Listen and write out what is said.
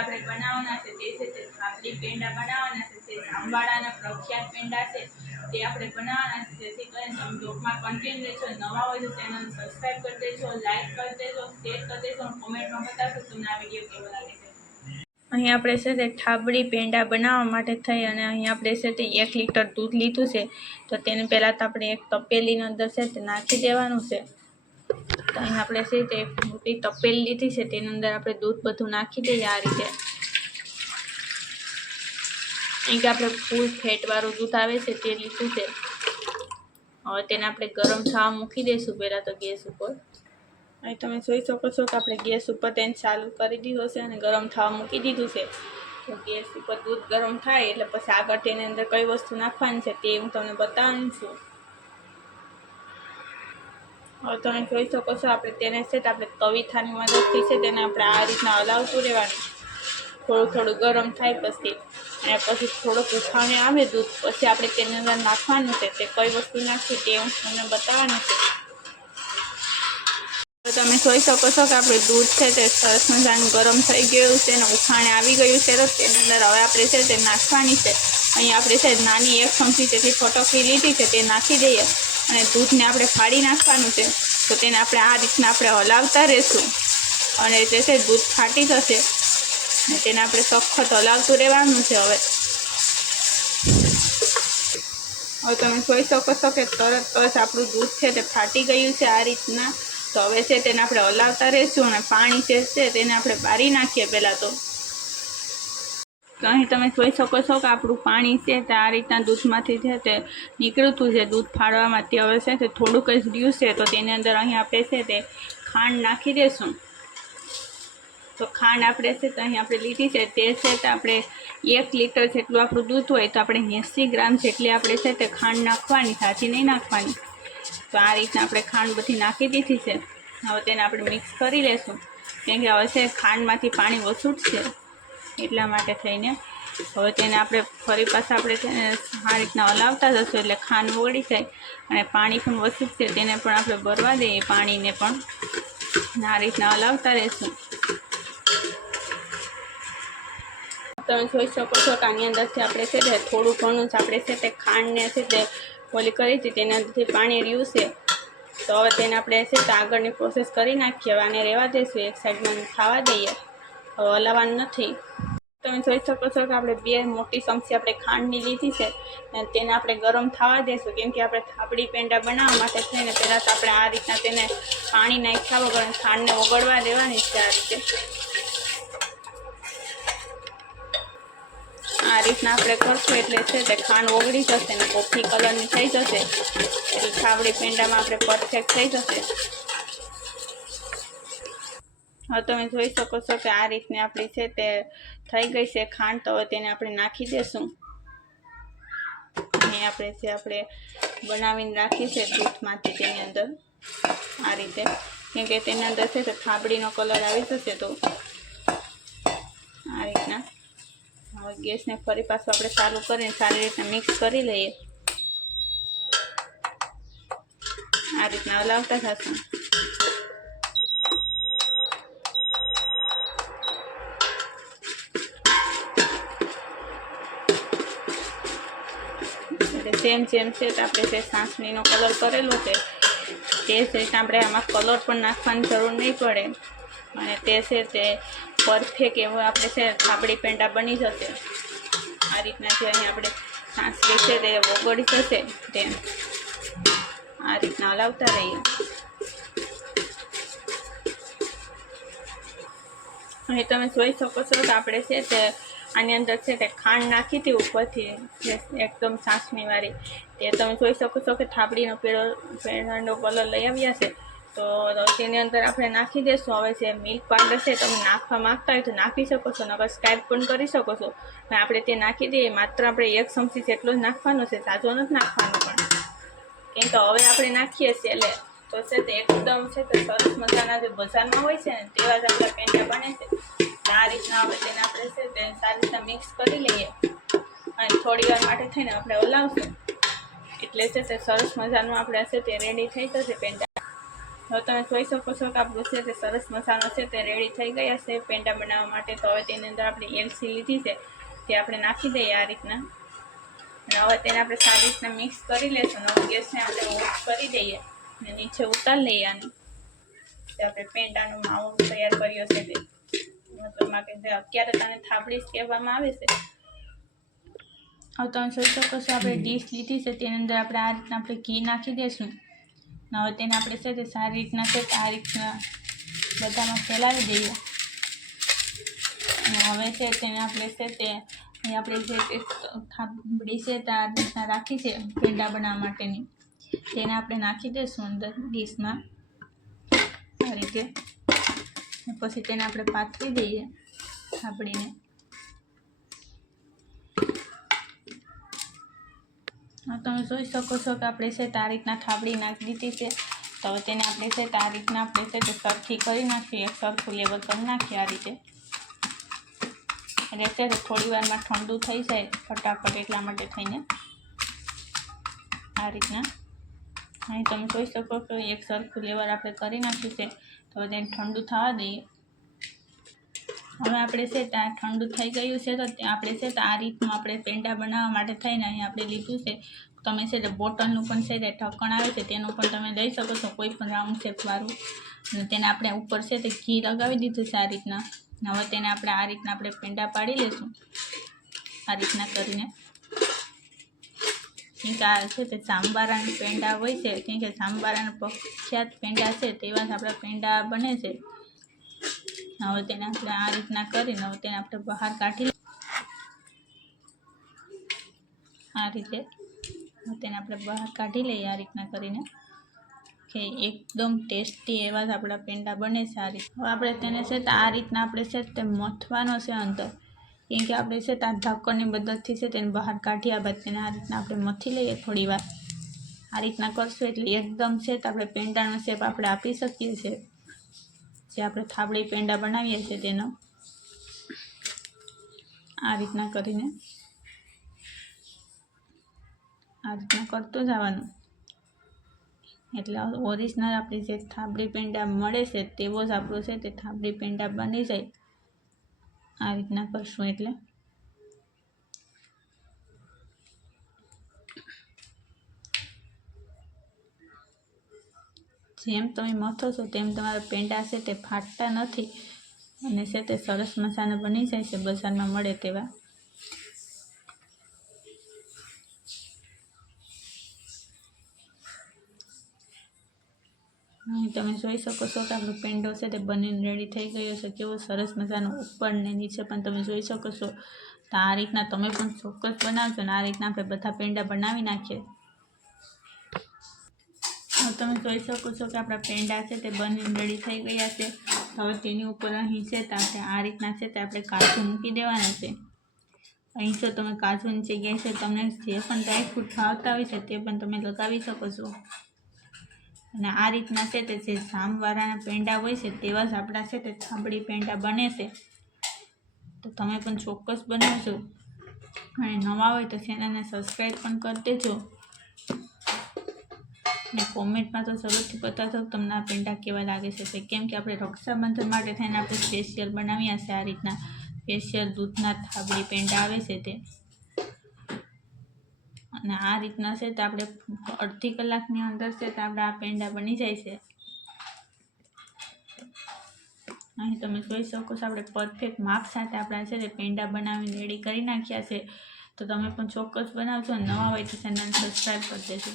આપણે બનાવવાના છે તે છે તે થાપલી પેંડા બનાવવાના છે તે જામવાડાના પ્રખ્યાત પેંડા છે, તે આપણે બનાવવાના છે. જેથી કરીને તમે બ્લોગમાં કન્ટેન્ટ રહેજો, નવા હોય તો ચેનલ સબસ્ક્રાઈબ કરી દેજો લાઈક કરી દેજો શેર કરી દેજો કોમેન્ટમાં બતાવશો તમને આ વીડિયો કેવો લાગે છે. અહીં આપણે છે તે થાબડી પેંડા બનાવવા માટે થઈ અને અહીં આપણે છે તે એક લીટર દૂધ લીધું છે. તો તેને પહેલાં તો આપણે એક તપેલીની અંદર છે તે નાખી દેવાનું છે. તો અહીં આપણે છે તે મોટી તપેલ લીધી છે, તેની અંદર આપણે દૂધ બધું નાખી દઈએ આ રીતે. અહીં આપણે ફૂલ ફેટવાળું દૂધ આવે છે તે લીધું છે હવે તેને આપણે ગરમ થવા મૂકી દઈશું, પહેલાં તો ગેસ ઉપર. અહીં તમે જોઈ શકો છો કે આપણે ગેસ ઉપર તેને ચાલુ કરી દીધો છે અને ગરમ થવા મૂકી દીધું છે. તો ગેસ ઉપર દૂધ ગરમ થાય એટલે પછી આગળ તેની અંદર કઈ વસ્તુ નાખવાની છે તે હું તમને બતાવું છું તમે જોઈ શકો છો, આપણે તેને છે આપણે તવીથાની મદદથી છે, તેને આપણે આ રીતના હલાવતું રહેવાનું. થોડું થોડું ગરમ થાય પછી, અને પછી થોડુંક ઉફાણે આવે દૂધ, પછી આપણે તેની અંદર નાખવાનું છે, તે કઈ વસ્તુ નાખી તે હું તમને બતાવવાનું છે. તમે જોઈ શકો છો કે આપણું દૂધ છે, તે સરસ મજાનું ગરમ થઈ ગયું છે અને ઉખાણે આવી ગયું છે તો તેની અંદર હવે આપણે છે તે નાખવાની છે. અહીં આપણે છે નાની એક ચમચી જેટલી ફટકરી લીધી છે, તે નાખી દઈએ. અને દૂધને આપણે ફાડી નાખવાનું છે, તો તેને આપણે આ રીતના આપણે હલાવતા રહીશું. અને જે છે દૂધ ફાટી જશે. અને તેને આપણે સખત હલાવતું રહેવાનું છે હવે. હવે તમે જોઈ શકો છો કે તરત જ આપણું દૂધ છે તે ફાટી ગયું છે આ રીતના. તો હવે છે તેને આપણે હલાવતા રહીશું અને પાણી જે છે તેને આપણે બારી નાખીએ પહેલાં તો. તો અહીં તમે જોઈ શકો છો કે આપણું પાણી છે તે આ રીતના દૂધમાંથી છે તે નીકળતું છે. દૂધ ફાળવામાં તે હવે છે તે થોડુંક જ રહ્યું છે. તો તેની અંદર અહીં આપણે છે તે ખાંડ નાખી દઈશું તો ખાંડ આપણે છે તો અહીં આપણે લીધી છે. તે છે તો આપણે એક લીટર જેટલું આપણું દૂધ હોય તો આપણે એંસી ગ્રામ જેટલી આપણે છે તે ખાંડ નાખવાની સાચી નહીં નાખવાની. તો આ રીતના આપણે ખાંડ બધી નાખી દીધી છે. હવે તેને આપણે મિક્સ કરી લેશું. કેમ કે હવે છે ખાંડમાંથી પાણી વસૂટશે એટલા માટે થઈને હવે તેને આપણે ફરી પાછા આપણે તેને આ રીતના હલાવતા જશું એટલે ખાંડ ઓગળી જાય અને પાણી પણ વસૂટશે તેને પણ આપણે ભરવા દઈએ પાણીને પણ આ રીતના હલાવતા રહેશું. તમે જોઈ શકો છો કે આની અંદરથી આપણે છે તે થોડું ઘણું જ આપણે છે તે ખાંડને છે તે ઓલી કરી હતી, તેના અંદરથી પાણી રહ્યું છે. તો હવે તેને આપણે છે તે આગળની પ્રોસેસ કરી નાખીએ, હવે આને રહેવા દઈશું, એક સાઈડમાં ખાવા દઈએ. હવે હલાવવાનું નથી. તમે જોઈ શકો છો કે આપણે બે મોટી ચમચી આપણે ખાંડની લીધી છે અને તેને આપણે ગરમ થવા દઈશું કેમ કે આપણે થાબડી પેંડા બનાવવા માટે થઈને પહેલાં તો આપણે આ રીતના તેને પાણી નાખ્યા વગર ખાંડને ઓગળવા દેવાની છે આ રીતે. આ રીતના આપણે કરશું એટલે છે તે ખાંડ ઓગળી જશે ને કોફી કલરની થઈ જશે, એટલે થાબડી પેંડામાં આપણે પરફેક્ટ થઈ જશે. હવે તમે જોઈ શકો છો કે આ રીતની આપણી છે તે થઈ ગઈ છે ખાંડ, તો હવે તેને આપણે નાખી દેશું. અહીં આપણે જે આપણે બનાવીને રાખી છે દૂધમાંથી તેની અંદર, આ રીતે. કેમ કે તેની અંદર છે તો થાબડીનો કલર આવી જશે તો આ રીતના. હવે ગેસને ફરી પાછું આપણે ચાલુ કરીને સારી રીતના મિક્સ કરી લઈએ. આ રીતના હલાવતા થશું એટલે સેમ જેમ તો આપણે જે સાસણીનો કલર કરેલો છે તે જ રીતના આપણે આમાં કલર પણ નાખવાની જરૂર નહીં પડે અને તે છે તે પરફેક્ટ એવો આપણે છે થાબડી પેંડા બની જશે આ રીતના જે અહીં આપણે સાસરી છે તે ઓગળી જશે તેમ આ રીતના હલાવતા રહીએ અહીં તમે જોઈ શકો છો કે આપણે છે તે આની અંદર છે તે ખાંડ નાખી હતી ઉપરથી એકદમ વાળી. તે તમે જોઈ શકો છો કે થાબડીનો પેડો પેડાનો કલર લઈ આવ્યા છે. તો તેની અંદર આપણે નાખી દઈશું. હવે જે મિલ્ક પાવડર છે તમે નાખવા માગતા હોય તો નાખી શકો છો, નકર સ્કાઈપ પણ કરી શકો છો. પણ આપણે તે નાખી દઈએ માત્ર આપણે એક ચમચી જેટલો જ નાખવાનો છે સાજો નથી નાખવાનો પણ. કેમ કે હવે આપણે નાખીએ છીએ એટલે તો છે તે એકદમ છે તે સરસ મજાના જે બજારમાં હોય છે ને, તેવા જ આપણા પેંડા બને છે. આ રીતના હવે તેને આપણે છે તે સારી રીતના મિક્સ કરી લઈએ. અને થોડી વાર માટે થઈને આપણે હલાવશું એટલે છે તે સરસ મજાનું આપણે છે તે રેડી થઈ જશે પેંડા. હવે તમે જોઈ શકો છો કે આપણું છે તે સરસ મસાલો છે તે રેડી થઈ ગયા છે પેંડા બનાવવા માટે. તો હવે તેની અંદર આપણે એલસી લીધી છે, તે આપણે નાખી દઈએ આ રીતના. અને હવે તેને આપણે સારી રીતના મિક્સ કરી લઈશું અને ગેસને આપણે ઓફ કરી દઈએ. અને નીચે ઉતારી લઈએ આને આપણે આપણે પેંડાનો માવો તૈયાર કર્યો છે તે. મતલબમાં કે અત્યારે તને થાબડી કહેવામાં આવે છે. હવે તમે જોઈ શકો છો આપણે ડીશ લીધી છે તેની અંદર આપણે આ રીતના આપણે ઘી નાખી દઈશું ને હવે તેને આપણે છે તે સારી રીતના છે તે આ રીતના બધામાં ફેલાવી દઈએ. અને હવે છે તેને આપણે છે તે આપણે જે થાપડી છે તે આ રીતના રાખી છે પેંડા બનાવવા માટેની. તેને આપણે નાખી દઈશું અંદર ડીશમાં. આ રીતે. પછી તેને આપણે પાથરી દઈએ થાબડીને હા, તમે જોઈ શકો છો કે આપણે છે આ રીતના થાબડી નાખી દીધી છે. તો તેને આપણે છે આ રીતના આપણે છે તે સરખી કરી નાખીએ સરખું લેવલ કરી નાખીએ આ રીતે. એટલે છે થોડી વારમાં ઠંડુ થઈ જાય ફટાફટ એટલા માટે થઈને. આ રીતના. અહીં તમે જોઈ શકો કે એક સરખું લેવલ આપણે કરી નાખ્યું છે. તો તેને ઠંડુ થવા દઈએ. હવે આપણે છે તે આ ઠંડુ થઈ ગયું છે, તો આપણે છે તો આ રીતનું આપણે પેંડા બનાવવા માટે થઈને અહીં આપણે લીધું છે. તમે છે તે બોટલનું પણ છે તે ઢક્કણ આવે છે, તેનું પણ તમે લઈ શકો છો, કોઈ પણ રાઉન્ડ શેપવાળું અને તેને આપણે ઉપર છે તે ઘી લગાવી દીધું છે આ રીતના. હવે તેને આપણે આ રીતના આપણે પેંડા પાડી લઈશું આ રીતના કરીને. કે આ છે તે સાંબારાના પેંડા હોય છે. કેમ કે સાંબારાના પ્રખ્યાત પેંડા છે તેવા જ આપણા પેંડા બને છે. હવે તેને આપણે આ રીતના કરીને હવે તેને આપણે બહાર કાઢી. આ રીતે તેને આપણે બહાર કાઢી લઈએ આ રીતના કરીને. કે એકદમ ટેસ્ટી એવા જ આપણા પેંડા બને છે આ રીતે હવે આપણે તેને છે આ રીતના આપણે છે તે મથવાનો છે અંદર કેમ કે આપણે છે ત્યાં ઢાંકણની મદદથી છે તેને બહાર કાઢ્યા બાદ તેને આ રીતના આપણે મથી લઈએ થોડી વાર. આ રીતના કરશું એટલે એકદમ છે તો આપણે પેંડાનો શેપ આપણે આપી શકીએ છીએ. જે આપણે થાબડી પેંડા બનાવીએ છીએ તેનો. આ રીતના કરીને. આ રીતના કરતું જવાનું. એટલે ઓરિજિનલ આપણી જે થાબડી પેંડા મળે છે તેવો જ આપણો છે તે થાબડી પેંડા બની જાય. આ રીતના કરશું એટલે. જેમ તમે મથો છો તેમ તમારા પેંડા છે તે ફાટતા નથી અને છે તે સરસ મસાલા બની જાય છે બજારમાં મળે તેવા. તમે જોઈ શકો છો કે આપણો પેંડો છે તે બનીને રેડી થઈ ગયો છે. કેવો સરસ મજાનો ઉપર ને નીચે પણ તમે જોઈ શકો છો. તો આ રીતના તમે પણ ચોક્કસ બનાવજો ને આ રીતના આપણે બધા પેંડા બનાવી નાખીએ. તમે જોઈ શકો છો કે આપણા પેંડા છે તે બનીને રેડી થઈ ગયા છે. હવે તેની ઉપર અહીં છે તો આપણે આ રીતના છે તે આપણે કાજુ મૂકી દેવાના છે. અહીં જો તમે કાજુની જગ્યાએ છે, તમને જે પણ ડ્રાયફ્રૂટ ખાવતા હોય છે તે પણ તમે લગાવી શકો છો. અને આ રીતના છે તે જે જામવાળાના પેંડા હોય છે તેવા જ આપણા છે તે થાંભળી પેંડા બને છે. તો તમે પણ ચોક્કસ બનાવજો. અને નવા હોય તો ચેનલને સબસ્ક્રાઈબ પણ કરી દેજો. ને કોમેન્ટમાં તો જરૂરથી બતાવજો તમને આ પેંડા કેવા લાગે છે કેમ કે આપણે રક્ષાબંધન માટે થઈને આપણે સ્પેશિયલ બનાવ્યા છે આ રીતના. સ્પેશિયલ દૂધના થાબડી પેંડા આવે છે તે. અને આ રીતના છે તો આપણે અડધી કલાકની અંદર છે તો આપણે આ પેંડા બની જાય છે. અહીં તમે જોઈ શકો છો આપણે પરફેક્ટ માપ સાથે આપણા છે તે પેંડા બનાવીને રેડી કરી નાખ્યા છે. તો તમે પણ ચોક્કસ બનાવજો નવા હોય તો ચેનલ સબસ્ક્રાઈબ કરી દેજો.